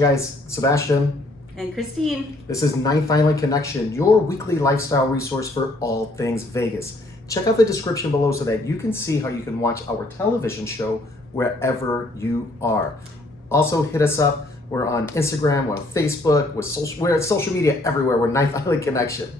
Hey guys, Sebastian. And Christine. This is Ninth Island Connection, your weekly lifestyle resource for all things Vegas. Check out the description below so that you can see how you can watch our television show wherever you are. Also hit us up. We're on Instagram, we're on Facebook, we're at social media everywhere. We're Ninth Island Connection.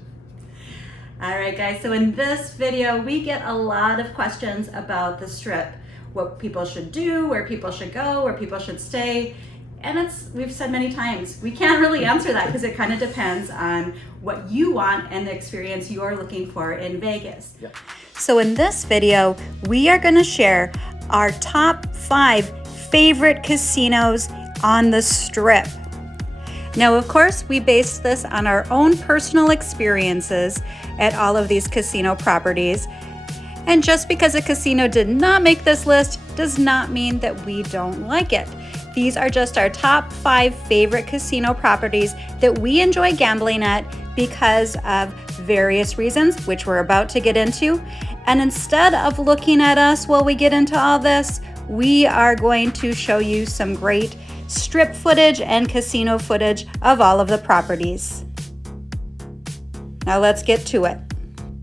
All right, guys. So in this video, we get a lot of questions about the Strip. What people should do, where people should go, where people should stay. And we've said many times, we can't really answer that because it kind of depends on what you want and the experience you're looking for in Vegas. Yeah. So in this video, we are going to share our top 5 favorite casinos on the Strip. Now, of course, we based this on our own personal experiences at all of these casino properties. And just because a casino did not make this list does not mean that we don't like it. These are just our top 5 favorite casino properties that we enjoy gambling at because of various reasons, which we're about to get into. And instead of looking at us while we get into all this, we are going to show you some great Strip footage and casino footage of all of the properties. Now let's get to it.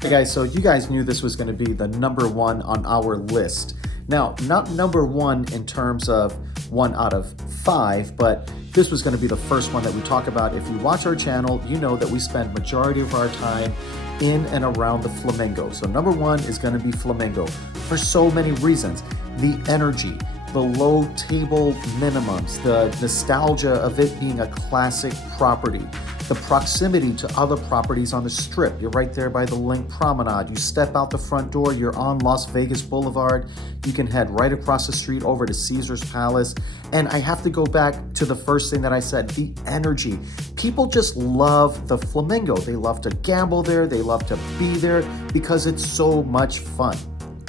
Hey guys, so you guys knew this was going to be the number 1 on our list. Now, not number 1 in terms of 1 out of 5, but this was going to be the first one that we talk about. If you watch our channel, you know that we spend majority of our time in and around the Flamingo. So number 1 is going to be Flamingo for so many reasons. The energy, the low table minimums, the nostalgia of it being a classic property, the proximity to other properties on the Strip. You're right there by the Link Promenade. You step out the front door, you're on Las Vegas Boulevard. You can head right across the street over to Caesar's Palace. And I have to go back to the first thing that I said, the energy. People just love the Flamingo. They love to gamble there. They love to be there because it's so much fun.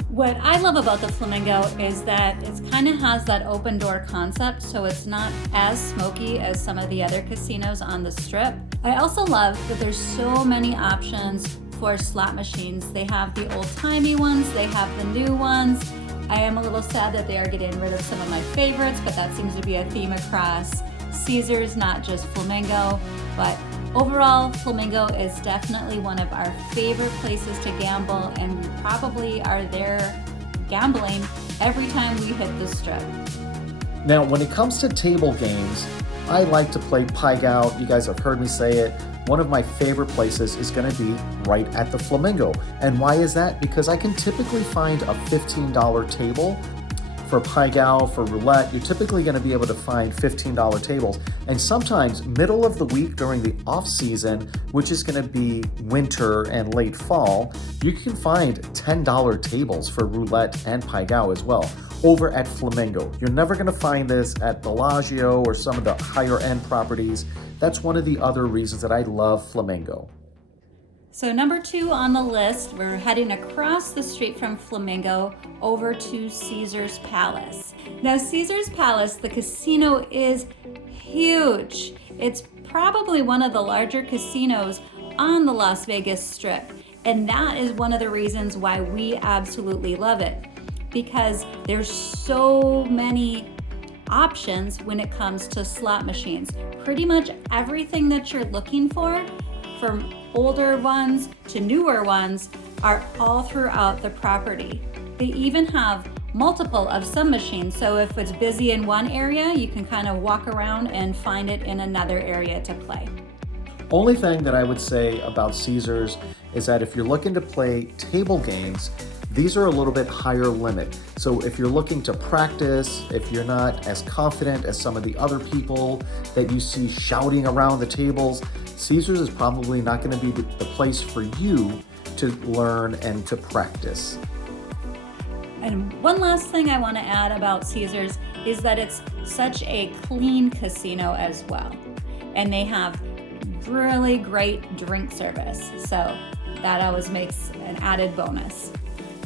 What I love about the Flamingo is that it kind of has that open door concept, so it's not as smoky as some of the other casinos on the Strip. I also love that there's so many options for slot machines. They have the old-timey ones, they have the new ones. I am a little sad that they are getting rid of some of my favorites, but that seems to be a theme across Caesars, not just Flamingo. But overall, Flamingo is definitely one of our favorite places to gamble, and we probably are there gambling every time we hit the Strip. Now, when it comes to table games, I like to play Pai Gow. You guys have heard me say it. One of my favorite places is going to be right at the Flamingo. And why is that? Because I can typically find a $15 table. For Pai Gow, for roulette, you're typically going to be able to find $15 tables. And sometimes middle of the week during the off season, which is going to be winter and late fall, you can find $10 tables for roulette and Pai Gow as well over at Flamingo. You're never going to find this at Bellagio or some of the higher end properties. That's one of the other reasons that I love Flamingo. So number 2 on the list, we're heading across the street from Flamingo over to Caesar's Palace. Now Caesar's Palace, the casino is huge. It's probably one of the larger casinos on the Las Vegas Strip. And that is one of the reasons why we absolutely love it, because there's so many options when it comes to slot machines. Pretty much everything that you're looking for, from older ones to newer ones, are all throughout the property. They even have multiple of some machines, so if it's busy in one area, you can kind of walk around and find it in another area to play. Only thing that I would say about Caesars is that if you're looking to play table games, these are a little bit higher limit. So if you're looking to practice, if you're not as confident as some of the other people that you see shouting around the tables, Caesars is probably not going to be the place for you to learn and to practice. And one last thing I want to add about Caesars is that it's such a clean casino as well. And they have really great drink service. So that always makes an added bonus.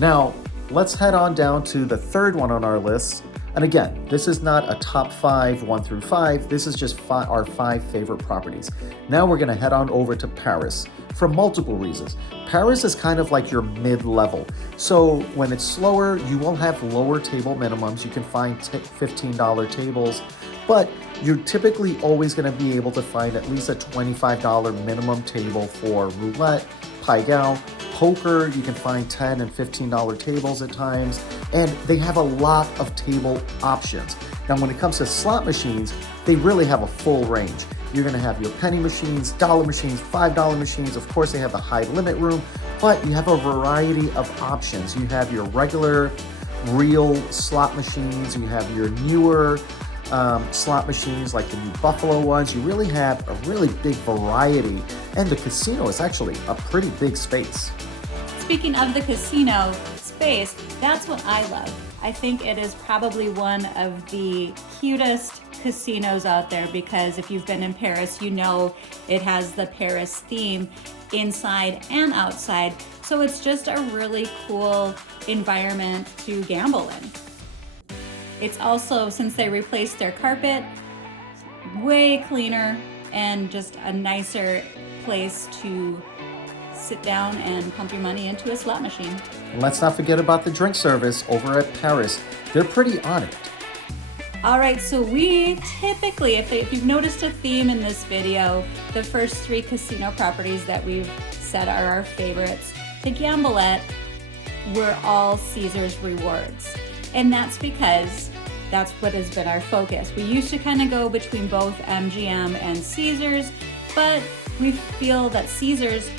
Now, let's head on down to the third one on our list. And again, this is not a top 5, 1 through 5. This is just our 5 favorite properties. Now we're gonna head on over to Paris for multiple reasons. Paris is kind of like your mid-level. So when it's slower, you will have lower table minimums. You can find $15 tables, but you're typically always going to be able to find at least a $25 minimum table for roulette, pai gow, poker. You can find $10 and $15 tables at times, and they have a lot of table options. Now, when it comes to slot machines, they really have a full range. You're going to have your penny machines, dollar machines, $5 machines. Of course, they have the high limit room, but you have a variety of options. You have your regular, real slot machines. You have your newer slot machines like the new Buffalo ones. You really have a really big variety, and the casino is actually a pretty big space. Speaking of the casino space, that's what I love. I think it is probably one of the cutest casinos out there, because if you've been in Paris, you know it has the Paris theme inside and outside. So it's just a really cool environment to gamble in. It's also, since they replaced their carpet, way cleaner and just a nicer place to sit down and pump your money into a slot machine. And let's not forget about the drink service over at Paris. They're pretty on it. All right, so we typically, if you've noticed a theme in this video, the first 3 casino properties that we've said are our favorites to gamble at were all Caesars Rewards. And that's because that's what has been our focus. We used to kind of go between both MGM and Caesars, but we feel that Caesars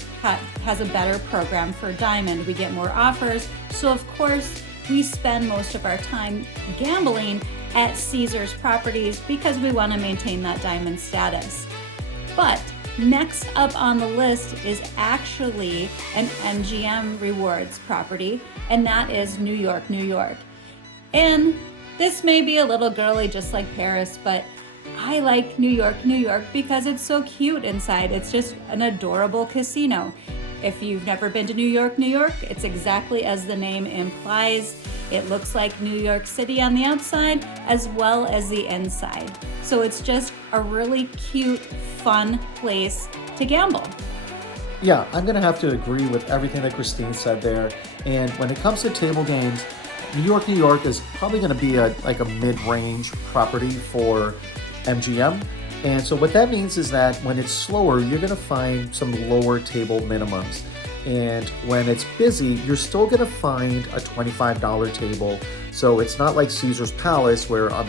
has a better program for Diamond. We get more offers, so of course we spend most of our time gambling at Caesars properties because we want to maintain that Diamond status. But next up on the list is actually an MGM Rewards property, and that is New York, New York. And this may be a little girly just like Paris, but I like New York, New York because it's so cute inside. It's just an adorable casino. If you've never been to New York, New York, it's exactly as the name implies. It looks like New York City on the outside as well as the inside. So it's just a really cute, fun place to gamble. Yeah, I'm going to have to agree with everything that Christine said there. And when it comes to table games, New York is probably going to be like a mid-range property for MGM. And so what that means is that when it's slower, you're going to find some lower table minimums. And when it's busy, you're still going to find a $25 table. So it's not like Caesar's Palace, where on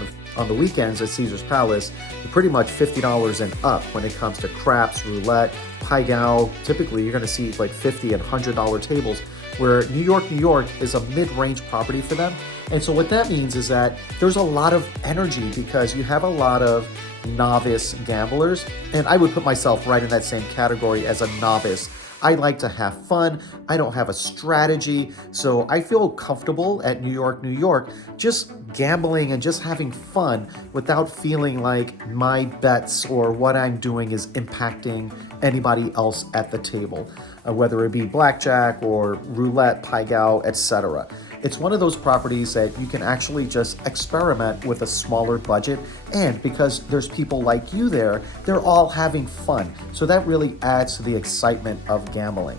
the weekends at Caesar's Palace, you're pretty much $50 and up when it comes to craps, roulette, pai gow. Typically, you're going to see like $50 and $100 tables, where New York is a mid-range property for them. And so what that means is that there's a lot of energy because you have a lot of novice gamblers. And I would put myself right in that same category as a novice. I like to have fun. I don't have a strategy. So I feel comfortable at New York, just gambling and just having fun without feeling like my bets or what I'm doing is impacting anybody else at the table, whether it be blackjack or roulette, pai gow, etc. It's one of those properties that you can actually just experiment with a smaller budget, and because there's people like you there, they're all having fun. So that really adds to the excitement of gambling.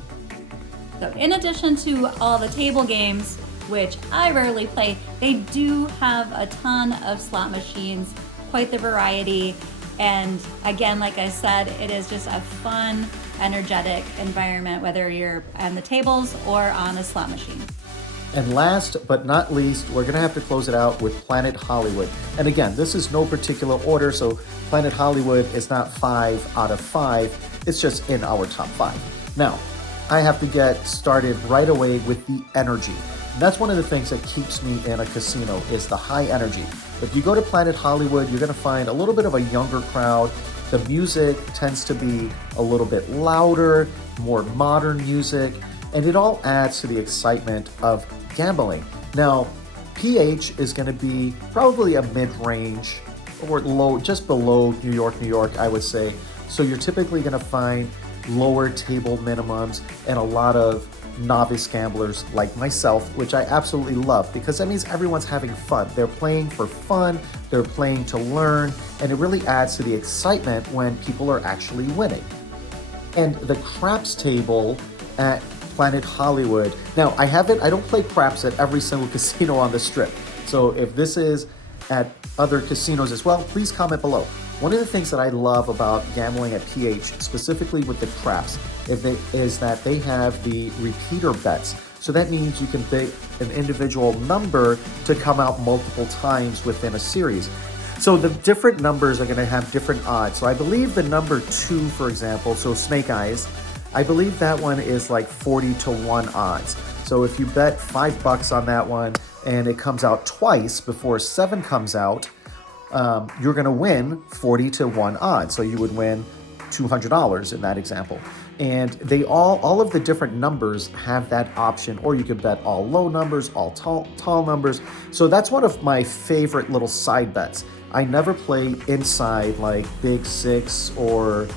So in addition to all the table games, which I rarely play, they do have a ton of slot machines, quite the variety. And again, like I said, it is just a fun, energetic environment, whether you're on the tables or on a slot machine. And last but not least, we're going to have to close it out with Planet Hollywood. And again, this is no particular order, so Planet Hollywood is not 5 out of 5. It's just in our top 5. Now, I have to get started right away with the energy. And that's one of the things that keeps me in a casino is the high energy. If you go to Planet Hollywood, you're going to find a little bit of a younger crowd. The music tends to be a little bit louder, more modern music, and it all adds to the excitement of gambling. Now, PH is going to be probably a mid-range or low, just below New York, I would say. So you're typically going to find lower table minimums and a lot of novice gamblers like myself, which I absolutely love because that means everyone's having fun. They're playing for fun, they're playing to learn, and it really adds to the excitement when people are actually winning. And the craps table at Planet Hollywood. Now, I don't play craps at every single casino on the strip. So if this is at other casinos as well, please comment below. One of the things that I love about gambling at PH, specifically with the craps, is that they have the repeater bets. So that means you can pick an individual number to come out multiple times within a series. So the different numbers are going to have different odds. So I believe the number 2, for example, so Snake Eyes, I believe that one is like 40-1 odds. So if you bet $5 on that one and it comes out twice before 7 comes out, you're going to win 40-1 odds. So you would win $200 in that example. And they all of the different numbers have that option, or you could bet all low numbers, all tall numbers. So that's one of my favorite little side bets. I never play inside like Big Six or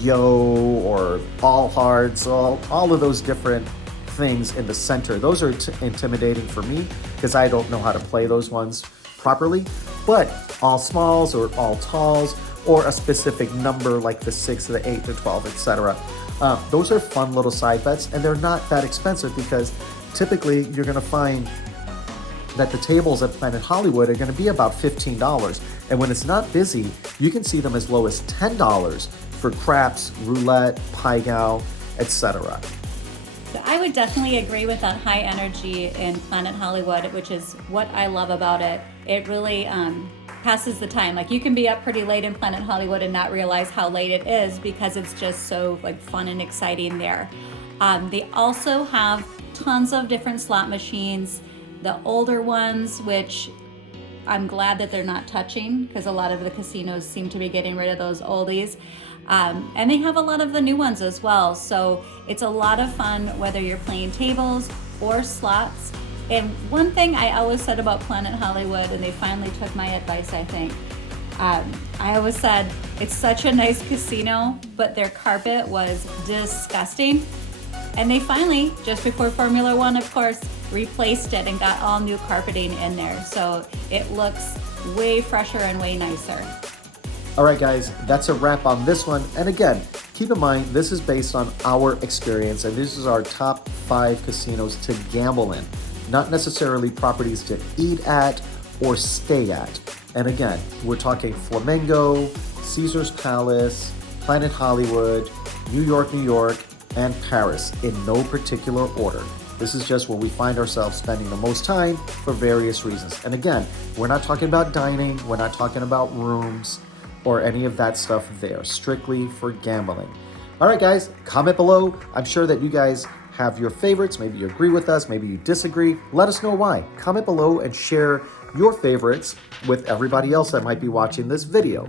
Yo or All Hearts, all of those different things in the center. Those are intimidating for me because I don't know how to play those ones properly. But all smalls or all talls, or a specific number like the 6, the 8, the 12, etc. Those are fun little side bets, and they're not that expensive because typically you're going to find that the tables at Planet Hollywood are going to be about $15. And when it's not busy, you can see them as low as $10 for craps, roulette, pai gow, etc. I would definitely agree with that high energy in Planet Hollywood, which is what I love about it. It really passes the time. Like, you can be up pretty late in Planet Hollywood and not realize how late it is because it's just so like fun and exciting there. They also have tons of different slot machines, the older ones, which I'm glad that they're not touching because a lot of the casinos seem to be getting rid of those oldies. And they have a lot of the new ones as well. So it's a lot of fun whether you're playing tables or slots. And one thing I always said about Planet Hollywood, and they finally took my advice, I think, I always said, it's such a nice casino, but their carpet was disgusting. And they finally, just before Formula One, of course, replaced it and got all new carpeting in there. So it looks way fresher and way nicer. All right, guys, that's a wrap on this one. And again, keep in mind, this is based on our experience, and this is our top 5 casinos to gamble in, not necessarily properties to eat at or stay at. And again, we're talking Flamingo, Caesar's Palace, Planet Hollywood, New York, and Paris in no particular order. This is just where we find ourselves spending the most time for various reasons. And again, we're not talking about dining, we're not talking about rooms or any of that stuff there, strictly for gambling. All right, guys, comment below. I'm sure that you guys have your favorites. Maybe you agree with us, maybe you disagree. Let us know why. Comment below and share your favorites with everybody else that might be watching this video.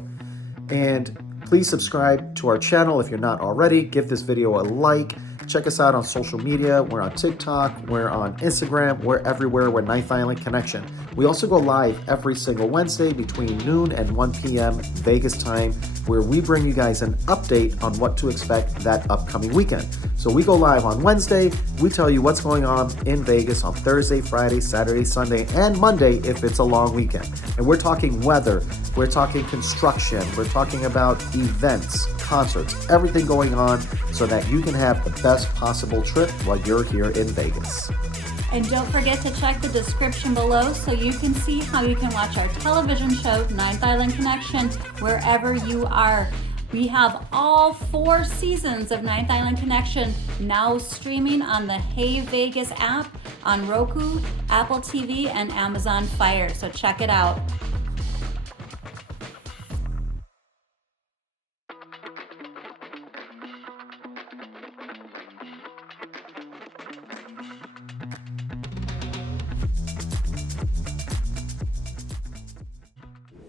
And please subscribe to our channel if you're not already. Give this video a like. Check us out on social media. We're on TikTok, we're on Instagram, we're everywhere. We're Ninth Island Connection. We also go live every single Wednesday between noon and 1 p.m. Vegas time, where we bring you guys an update on what to expect that upcoming weekend. So we go live on Wednesday. We tell you what's going on in Vegas on Thursday, Friday, Saturday, Sunday, and Monday if it's a long weekend. And we're talking weather, we're talking construction, we're talking about events, concerts, everything going on so that you can have the best possible trip while you're here in Vegas. And don't forget to check the description below so you can see how you can watch our television show, Ninth Island Connection, wherever you are. We have all 4 seasons of Ninth Island Connection now streaming on the Hey Vegas app on Roku, Apple TV, and Amazon Fire. So check it out.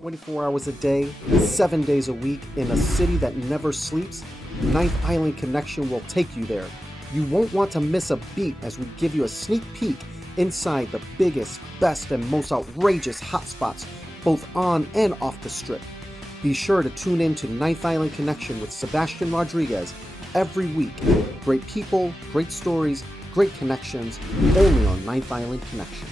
"24 hours a day, 7 days a week, in a city that never sleeps, Ninth Island Connection will take you there. You won't want to miss a beat as we give you a sneak peek inside the biggest, best, and most outrageous hotspots, both on and off the Strip. Be sure to tune in to Ninth Island Connection with Sebastian Rodriguez every week. Great people, great stories, great connections, only on Ninth Island Connection."